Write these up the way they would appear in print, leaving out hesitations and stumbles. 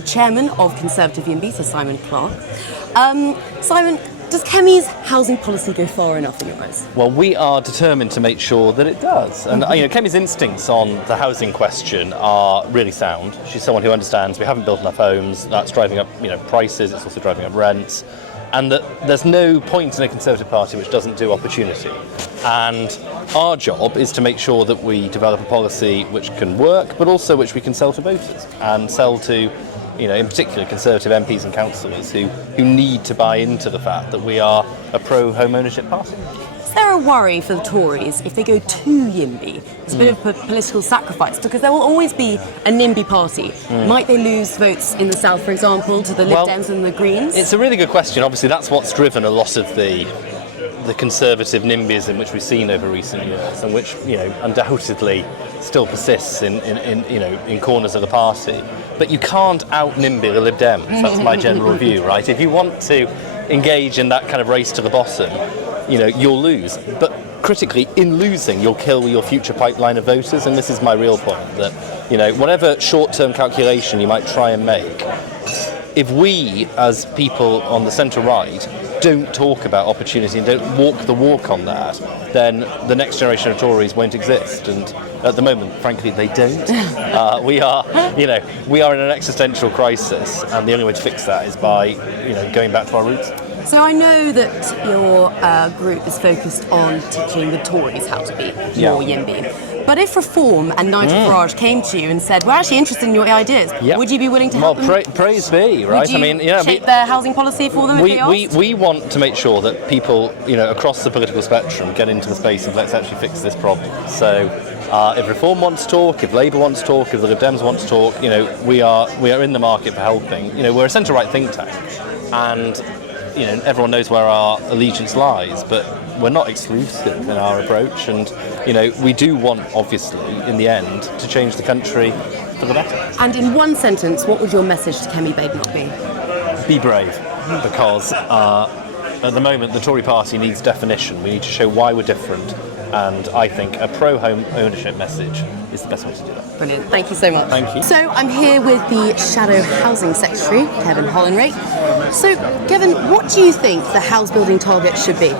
Chairman of Conservative YIMBYs, so Simon Clark. Simon, does Kemi's housing policy go far enough in your eyes? Well, we are determined to make sure that it does. And Kemi's instincts on the housing question are really sound. She's someone who understands we haven't built enough homes, that's driving up prices, it's also driving up rents, and that there's no point in a Conservative Party which doesn't do opportunity. And our job is to make sure that we develop a policy which can work, but also which we can sell to voters and sell to in particular Conservative MPs and councillors who need to buy into the fact that we are a pro-home ownership party. Is there a worry for the Tories if they go too YIMBY? It's a bit of a political sacrifice because there will always be a NIMBY party. Might they lose votes in the south, for example, to the Lib Dems and the Greens? It's a really good question. Obviously, that's what's driven a lot of the Conservative NIMBYism which we've seen over recent years, and which undoubtedly still persists in corners of the party. But you can't out-NIMBY the Lib Dems. That's my general view, right? If you want to engage in that kind of race to the bottom, you'll lose. But critically, in losing, you'll kill your future pipeline of voters. And this is my real point, that whatever short-term calculation you might try and make, if we, as people on the centre-right, don't talk about opportunity and don't walk the walk on that, then the next generation of Tories won't exist. And at the moment, frankly, they don't. We are in an existential crisis, and the only way to fix that is by, going back to our roots. So I know that your group is focused on teaching the Tories how to be more YIMBY. But if Reform and Nigel Farage came to you and said, we're actually interested in your ideas, would you be willing to help them? Well, praise be, right? Would you shape their housing policy for them if they asked? We want to make sure that people, across the political spectrum get into the space of let's actually fix this problem. So if Reform wants to talk, if Labour wants to talk, if the Lib Dems want to talk, we are in the market for helping. We're a centre-right think tank, and everyone knows where our allegiance lies, but we're not exclusive in our approach, and we do want, obviously, in the end, to change the country for the better. And in one sentence, what would your message to Kemi Badenoch be? Be brave, because at the moment the Tory party needs definition. We need to show why we're different, and I think a pro-home ownership message is the best way to do that. Brilliant, thank you so much. Thank you. So I'm here with the Shadow Housing Secretary, Kevin Hollinrake. So Kevin, what do you think the house building target should be?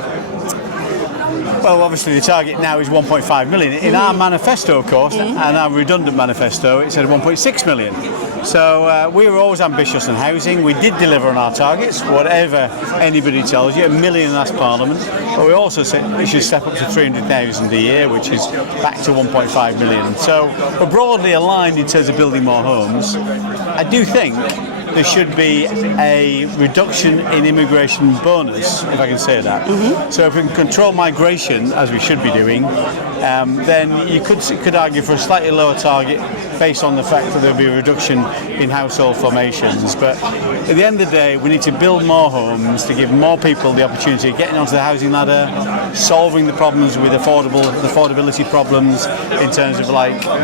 Well, obviously the target now is 1.5 million. In our manifesto, of course, and our redundant manifesto, it said 1.6 million. So we were always ambitious in housing. We did deliver on our targets, whatever anybody tells you, 1 million last Parliament. But we also said we should step up to 300,000 a year, which is back to 1.5 million. So we're broadly aligned in terms of building more homes. I do think there should be a reduction in immigration bonus, if I can say that. So if we can control migration, as we should be doing, then you could argue for a slightly lower target based on the fact that there will be a reduction in household formations. But at the end of the day, we need to build more homes to give more people the opportunity of getting onto the housing ladder, solving the problems with affordability problems in terms of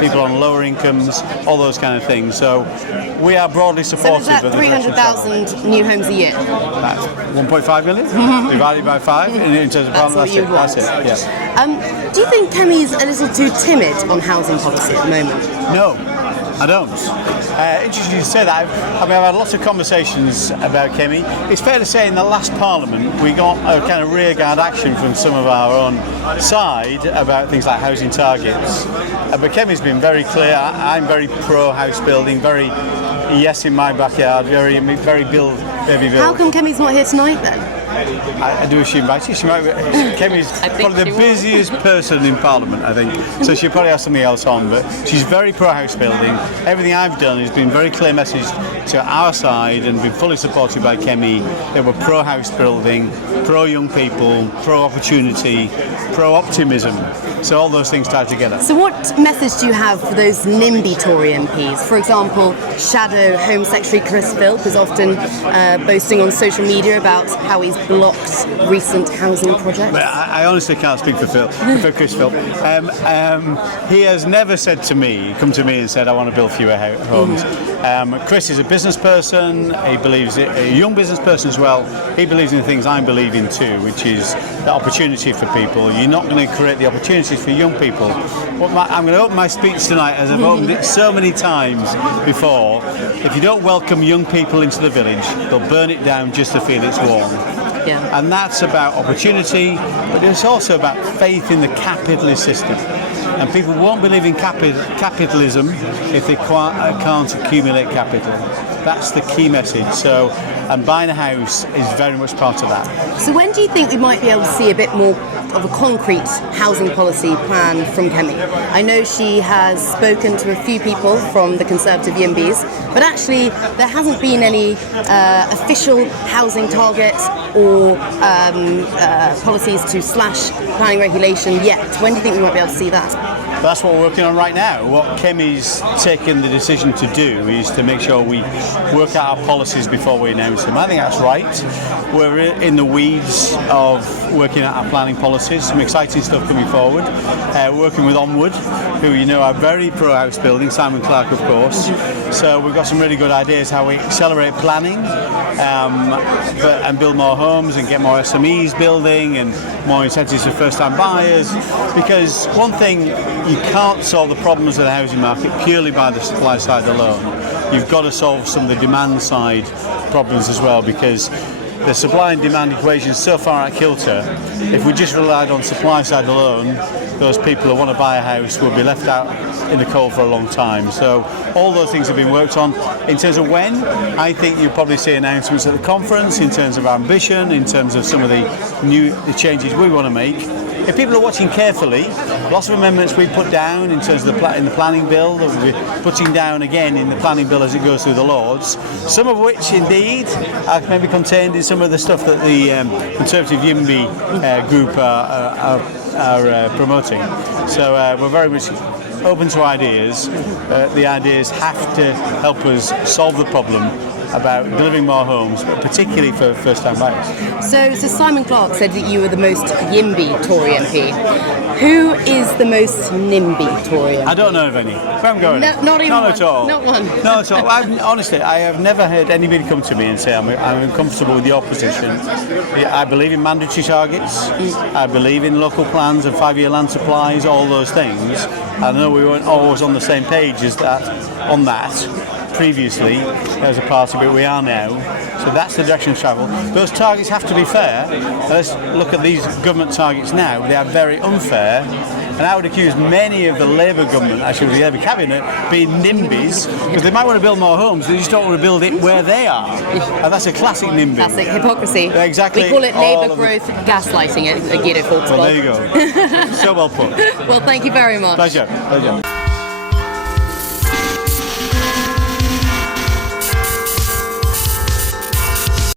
people on lower incomes, all those kind of things. So we are broadly supportive. So is that 300,000 new homes a year? That's 1.5 million divided by 5 in terms of That's That's it. Yeah. Do you think Kemi's a little too timid on housing policy at the moment? No, I don't. Interesting to say that. I've had lots of conversations about Kemi. It's fair to say in the last Parliament we got a kind of rearguard action from some of our own side about things like housing targets. But Kemi's been very clear. I'm very pro house building, very yes in my backyard, very build, baby build. How come Kemi's not here tonight then? I do assume she might be. Kemi's probably the busiest person in Parliament, I think. So she'll probably have something else on. But she's very pro-house building. Everything I've done has been very clear message to our side and been fully supported by Kemi. They were pro-house building, pro-young people, pro-opportunity, pro-optimism. So all those things tied together. So what message do you have for those NIMBY Tory MPs? For example, Shadow Home Secretary Chris Philp is often boasting on social media about how he's blocked recent housing projects? I honestly can't speak for Chris Phil. He has never said to me, come to me and said, I want to build fewer homes. Chris is a business person. He believes a young business person as well. He believes in things I believe in too, which is the opportunity for people. You're not going to create the opportunities for young people. I'm going to open my speech tonight, as I've opened it so many times before. If you don't welcome young people into the village, they'll burn it down just to feel it's warm. Yeah. And that's about opportunity, but it's also about faith in the capitalist system. And people won't believe in capitalism if they can't accumulate capital. That's the key message. So, and buying a house is very much part of that. So when do you think we might be able to see a bit more of a concrete housing policy plan from Kemi? I know she has spoken to a few people from the Conservative YIMBYs, but actually there hasn't been any official housing targets or policies to slash planning regulation yet. When do you think we might be able to see that? That's what we're working on right now. What Kemi's taken the decision to do is to make sure we work out our policies before we announce them. I think that's right. We're in the weeds of working out our planning policies. Some exciting stuff coming forward. Working with Onward, who you know are very pro house building, Simon Clark of course. So we've got some really good ideas how we accelerate planning and build more homes and get more SMEs building and more incentives for first-time buyers. Because one thing, you can't solve the problems of the housing market purely by the supply side alone. You've got to solve some of the demand side problems as well, because the supply and demand equation is so far at kilter. If we just relied on supply side alone, those people who want to buy a house will be left out in the cold for a long time. So all those things have been worked on. In terms of when, I think you'll probably see announcements at the conference in terms of ambition, in terms of some of the changes we want to make. If people are watching carefully, lots of amendments we put down in terms of in the planning bill that we'll be putting down again in the planning bill as it goes through the Lords, some of which indeed are maybe contained in some of the stuff that the Conservative YIMBY group are promoting. So we're very much open to ideas. The ideas have to help us solve the problem about delivering more homes, but particularly for first-time buyers. So Simon Clark said that you were the most YIMBY Tory MP. Who is the most NIMBY Tory MP? I don't know of any. Where I'm going? No, not even None one. at all. Not one. Not at all. Honestly, I have never heard anybody come to me and say I'm uncomfortable with the opposition. I believe in mandatory targets. I believe in local plans and 5-year land supplies, all those things. I know we weren't always on the same page as that on that previously as a party, but we are now. So that's the direction of travel. Those targets have to be fair. Let's look at these government targets now. They are very unfair. And I would accuse many of the Labour government, actually the Labour cabinet, being NIMBYs, because they might want to build more homes, they just don't want to build it where they are. And that's a classic NIMBY. Classic hypocrisy. Exactly. We call it Labour growth gaslighting at Guido. Well, there you go. So well put. Well, thank you very much. Pleasure.